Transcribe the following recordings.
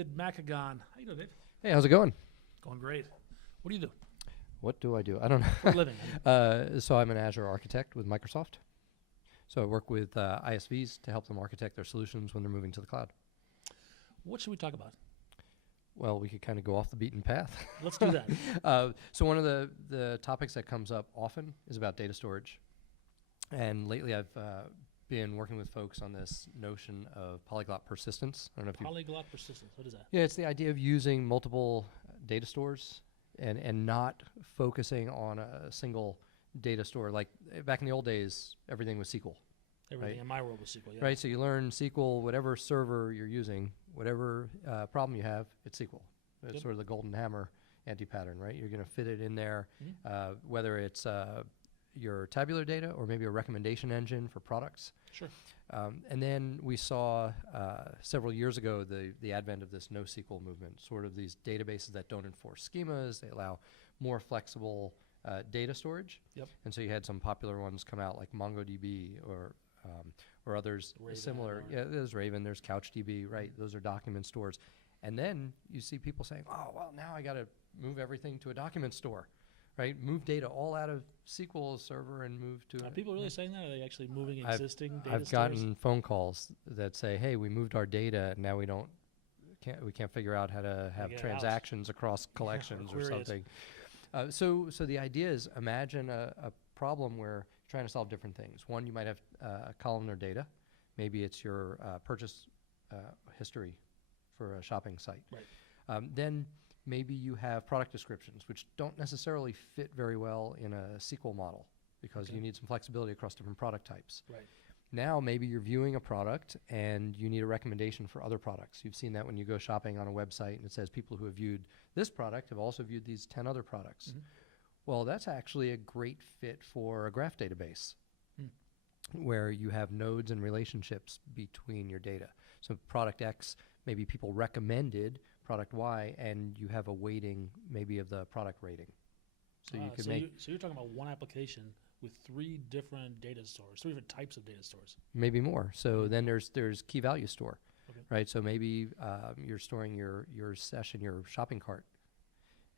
David Makogon. How you doing, Dave? Hey, how's it going? Going great. What do you do What do I do? I don't for a know. living? So I'm an Azure architect with Microsoft. So I work with ISVs to help them architect their solutions when they're moving to the cloud. What should we talk about? Well, we could kind of go off the beaten path. Let's do that. So one of the topics that comes up often is about data storage. And lately I've been working with folks on this notion of polyglot persistence. I don't know if you... Polyglot persistence. What is that? Yeah, it's the idea of using multiple data stores and not focusing on a single data store. Like back in the old days, everything was SQL. Everything right. in my world was SQL. Yeah. Right, so you learn SQL, whatever server you're using, whatever problem you have, it's SQL. It's Yep. sort of the golden hammer anti-pattern, right? You're going to fit it in there, Mhm. whether it's your tabular data or maybe a recommendation engine for products. Sure. And then we saw several years ago the advent of this NoSQL movement, sort of these databases that don't enforce schemas. They allow more flexible data storage. Yep. And so you had some popular ones come out like MongoDB or others Raven similar. or- Yeah, there's Raven, there's CouchDB, right? Those are document stores. And then you see people saying, oh, well, now I got to move everything to a document store, right? Move data all out of SQL Server and move to... Are people really saying that? Are they actually moving I've- existing data I've stores? gotten phone calls that say, hey, we moved our data, and now we can't figure out how to have get it out. transactions across collections or query it. something. So the idea is imagine a problem where you're trying to solve different things. One, you might have columnar data. Maybe it's your purchase history for a shopping site. Right. Then maybe you have product descriptions, which don't necessarily fit very well in a SQL model because Okay. you need some flexibility across different product types. Right. Now maybe you're viewing a product and you need a recommendation for other products. You've seen that when you go shopping on a website and it says people who have viewed this product have also viewed these 10 other products. Mhm. Well, that's actually a great fit for a graph database Hmm. where you have nodes and relationships between your data. So product X, maybe people recommended product Y and you have a weighting maybe of the product rating. So you could make so you're talking about one application with three different data stores, three different types of data stores. maybe more. So then there's key value store, Okay. right? So maybe you're storing your session, your shopping cart.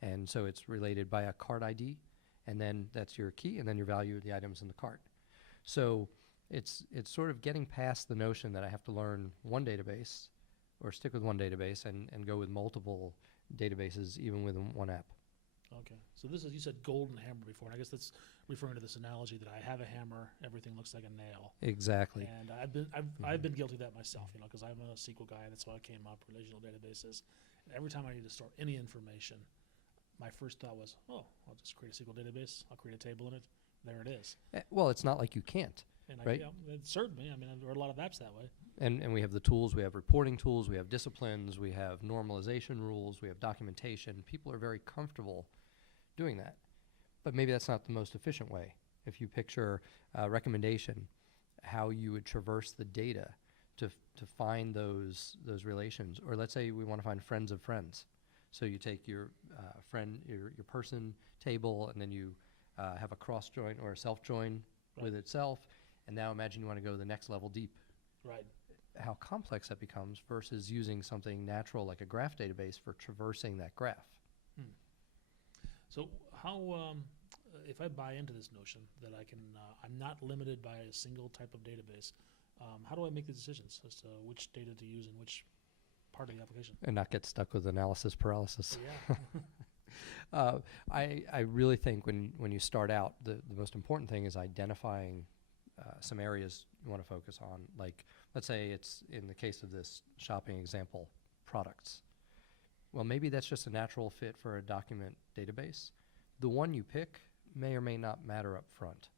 And so it's related by a cart ID, and then that's your key, and then your value of the items in the cart. So it's sort of getting past the notion that I have to learn one database or stick with one database and go with multiple databases even within one app. Okay. So this is, you said golden hammer before, and I guess that's referring to this analogy that I have a hammer, everything looks like a nail. Exactly. And I've been guilty of that myself, you know, because I'm a SQL guy. That's why I came up, relational databases. And every time I need to store any information, my first thought was, oh, I'll just create a SQL database. I'll create a table in it. There it is. Well, it's not like you can't. And Right. It served me. I mean, I've read a lot of apps that way. And we have the tools, we have reporting tools, we have disciplines, we have normalization rules, we have documentation. People are very comfortable doing that. But maybe that's not the most efficient way. If you picture a recommendation, how you would traverse the data to find those relations. Or let's say we want to find friends of friends. So you take your friend, your person table, and then you have a cross join or a self join Right. with itself. And now imagine you want to go the next level deep. Right. How complex that becomes versus using something natural like a graph database for traversing that graph. So how, if I buy into this notion that I can, I'm not limited by a single type of database, how do I make the decisions as to which data to use in which part of the application? And not get stuck with analysis paralysis. So, yeah. I really think when you start out, the most important thing is identifying some areas you want to focus on. Like, let's say it's in the case of this shopping example, products. Well, maybe that's just a natural fit for a document database. The one you pick may or may not matter up front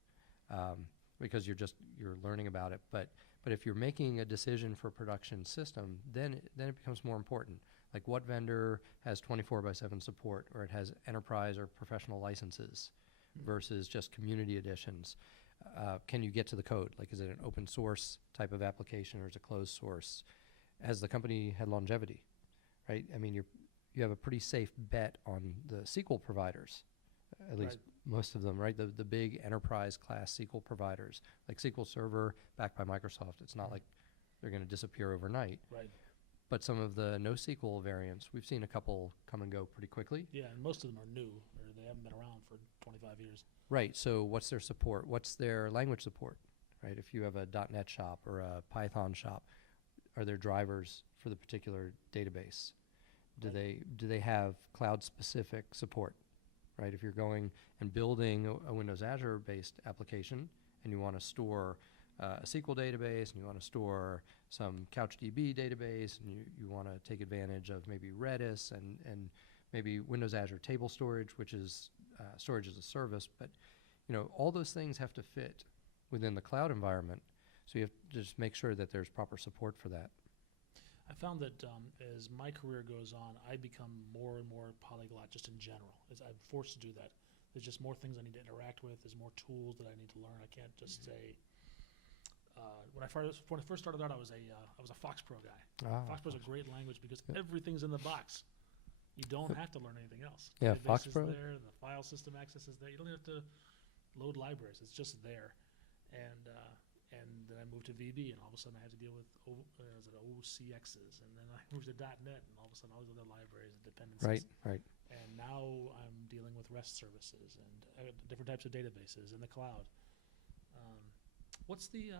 because you're learning about it. But if you're making a decision for a production system, then it becomes more important. Like what vendor has 24/7 support, or it has enterprise or professional licenses versus just community editions. Can you get to the code? Like, is it an open source type of application or is it closed source? Has the company had longevity, right? I mean, you have a pretty safe bet on the SQL providers, at least most of them, right? The big enterprise class SQL providers, like SQL Server backed by Microsoft. It's not like they're going to disappear overnight. Right. But some of the NoSQL variants, we've seen a couple come and go pretty quickly. Yeah, and most of them are new, or they haven't been around for 25 years. Right. So what's their support? What's their language support? Right. If you have a .NET shop or a Python shop, are there drivers for the particular database? Do they have cloud specific support? Right. If you're going and building a Windows Azure based application and you want to store a SQL database and you want to store some CouchDB database and you want to take advantage of maybe Redis and maybe Windows Azure table storage, which is storage as a service, but all those things have to fit within the cloud environment. So you have to just make sure that there's proper support for that. I found that as my career goes on, I become more and more polyglot just in general. I'm forced to do that. There's just more things I need to interact with. There's more tools that I need to learn. I can't just say. When I first started out, I was a FoxPro guy. FoxPro is a great language because everything's in the box. You don't have to learn anything else. Yeah, Database FoxPro. is there. The file system access is there. You don't have to load libraries. It's just there. And then I moved to VB, and all of a sudden I had to deal with OCXs, and then I moved to .NET, and all of a sudden all these other libraries and dependencies. Right. And now I'm dealing with REST services and different types of databases in the cloud. What's the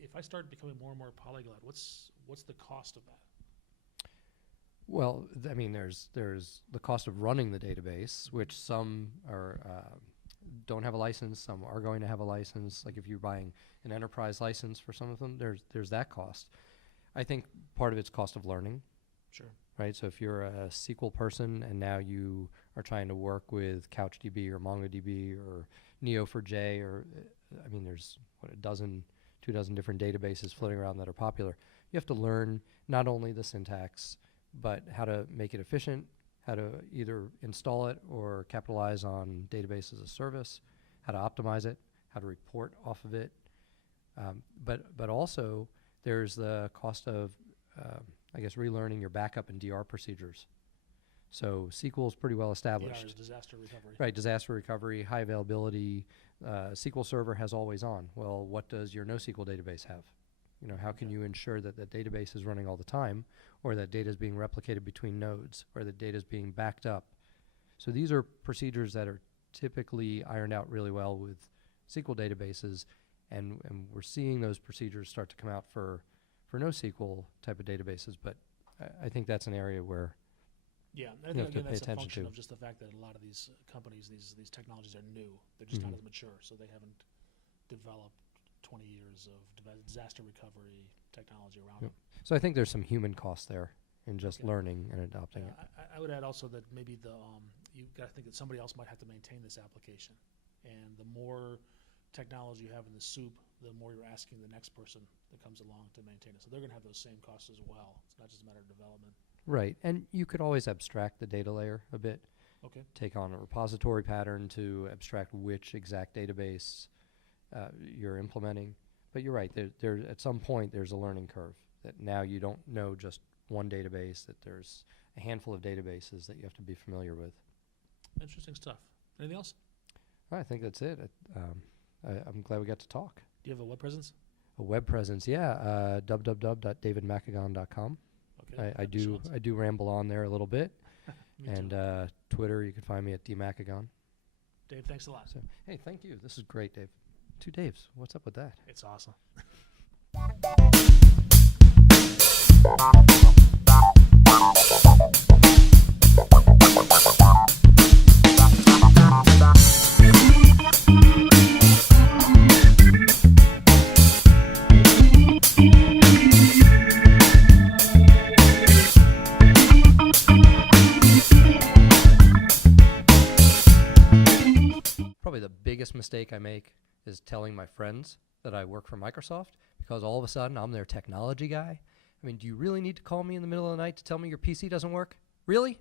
if I start becoming more and more polyglot, what's the cost of that? Well, I mean, there's the cost of running the database, which some are don't have a license, some are going to have a license. Like if you're buying an enterprise license for some of them, there's that cost. I think part of it's cost of learning. Sure. Right. So if you're a SQL person and now you are trying to work with CouchDB or MongoDB or Neo4j, or I mean, there's a dozen, 24 different databases floating around that are popular. You have to learn not only the syntax, but how to make it efficient, how to either install it or capitalize on database as a service, how to optimize it, how to report off of it. But also there's the cost of, I guess, relearning your backup and DR procedures. So SQL is pretty well established. DR is disaster recovery. Right, disaster recovery, high availability. SQL Server has always on. Well, what does your NoSQL database have? How can you ensure that the database is running all the time, or that data is being replicated between nodes, or that data is being backed up? So these are procedures that are typically ironed out really well with SQL databases, and we're seeing those procedures start to come out for NoSQL type of databases. But I think that's an area where I think again that's a function of just the fact that a lot of these companies, these technologies are new. They're just not as mature, so they haven't developed 20 years of disaster recovery technology around them. So I think there's some human cost there in just learning and adopting it. I would add also that maybe you've got to think that somebody else might have to maintain this application, and the more technology you have in the soup, the more you're asking the next person that comes along to maintain it. So they're going to have those same costs as well. It's not just a matter of development. Right, and you could always abstract the data layer a bit. Okay. Take on a repository pattern to abstract which exact database you're implementing. But you're right, there at some point there's a learning curve that now you don't know just one database, that there's a handful of databases that you have to be familiar with. Interesting stuff. Anything else? I think that's it. I'm glad we got to talk. Do you have a web presence? A web presence, yeah. www.davidmakogon.com. Okay. I do ramble on there a little bit. And Twitter, you can find me at dmakogon. Dave, thanks a lot. So, hey, thank you. This is great, Dave. 2 Daves. What's up with that? It's awesome. Probably the biggest mistake I make is telling my friends that I work for Microsoft, because all of a sudden I'm their technology guy. I mean, do you really need to call me in the middle of the night to tell me your PC doesn't work? Really?